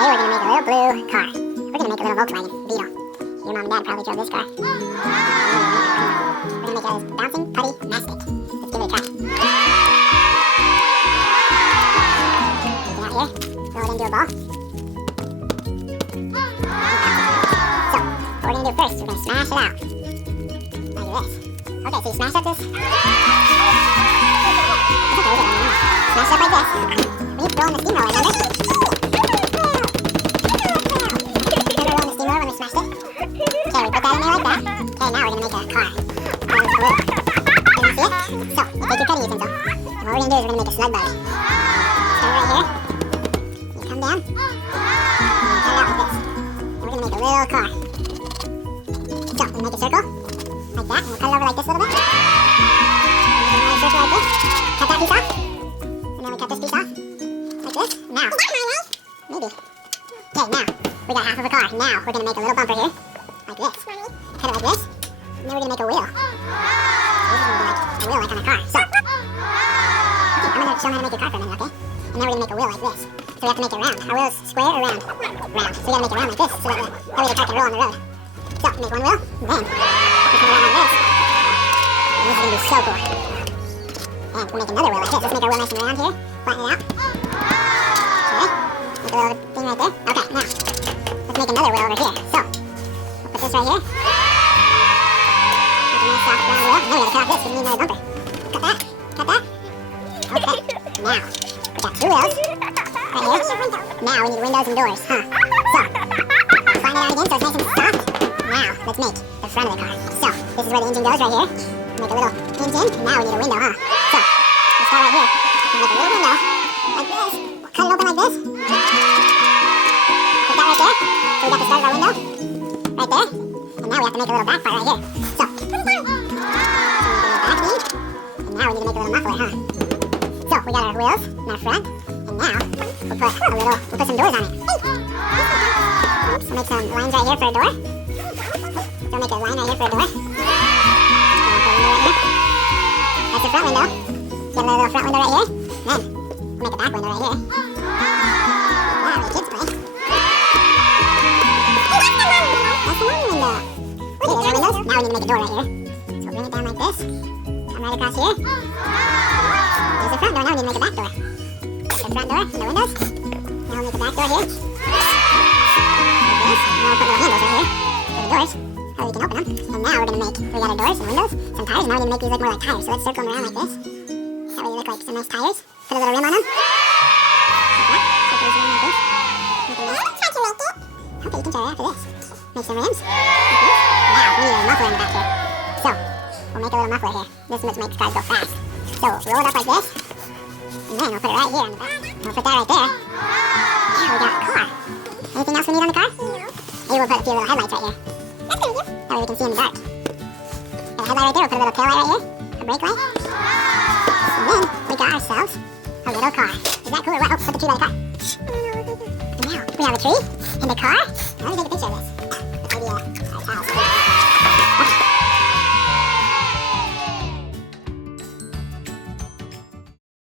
we're gonna make a little blue car. We're gonna make a little Volkswagen Beetle. Your mom and dad probably drove this car. We're gonna make a bouncing putty mastic. Let's give it a try. Take it out here. Roll it into a ball. So, what we're gonna do first, we're gonna smash it out. Like this. Okay, so you smash up this. It's okay, smash it up like this. When you throw in the steamroller, remember? Okay, we put that in there like that. Okay, now we're gonna make a car. Can you see it? So, you take your cutting utensil. And what we're gonna do is we're gonna make a slug bug. Start right here. You come down. And you cut it out like this. And we're gonna make a little car. So, we make a circle. Like that. And we'll cut it over like this a little bit. And we'll make a circle like this. Cut that piece off. And then we cut this piece off. Like this. Now. Maybe. Okay, now. We got half of a car. Now, we're gonna make a little bumper here. Like this. Cut it like this. And then we're gonna make a wheel. So this is gonna be like a wheel like on a car. So, okay, I'm gonna show them how to make a car for a minute, okay? And now we're gonna make a wheel like this. So we have to make it round. Our wheel is square or round? Round. So we gotta make it round like this so that way the car can roll on the road. So, make one wheel, and then we come around like this. And this is gonna be so cool. And we'll make another wheel like this. Let's make our wheel nice and round here. Flatten it out. Okay. Make a little thing right there. Okay, now, let's make another wheel over here. So, put this right here. Make a nice soft round wheel. Now we gotta cut off this because we need another bumper. Cut that. Cut that. Okay. Now, we got two wheels. Right here. Now we need windows and doors. Huh. So, flatten it out again so it's nice and soft. Now, let's make the front of the car. So, this is where the engine goes right here. Make a little engine. And now we need a window, huh? So, let's start right here. We'll make a little window. Like this. Cut it open like this. Put that right there. So we got the start of our window. Right there. And now we have to make a little back part right here. So, put it down. So we make a little back knee. And now we need to make a little muffler, huh? So, we got our wheels and our front. And now, we'll put some doors on it. Oops, we'll make some lines right here for a door. So we'll make a line right here for a door. And we'll put a window right here. That's the front window. Get a little front window right here. Then, we'll make a back window right here. Wow, the kids play. That's the morning window. Okay, there's our windows. Now we need to make a door right here. So bring it down like this. Come right across here. There's the front door. Now we need to make a back door. The front door and the windows. Now we'll make a back door here. Like this. Now we'll put little handles right here for the doors. How we can open them. And now we're going to make, we got our doors and windows, some tires. Now we need to make these look more like tires. So let's circle them around like this. That way they look like some nice tires. Put a little rim on them. Like that. Circle these around like this. Make a nice. Okay, you can try it after this. Make some rims. Like this. Now, we need a muffler in the back here. So, we'll make a little muffler here. This is what makes cars go fast. So, roll it up like this. And then we'll put it right here on the back. We'll put that right there. Now we got a car. Anything else we need on the car? No. Maybe we'll put a few little headlights right here. That way we can see in the dark. Got a headlight right there. We'll put a little tail light right here. A brake light. And then we got ourselves a little car. Is that cool or what? Oh, put the tree by the car. And now we have a tree and a car. Now let me take a picture of this.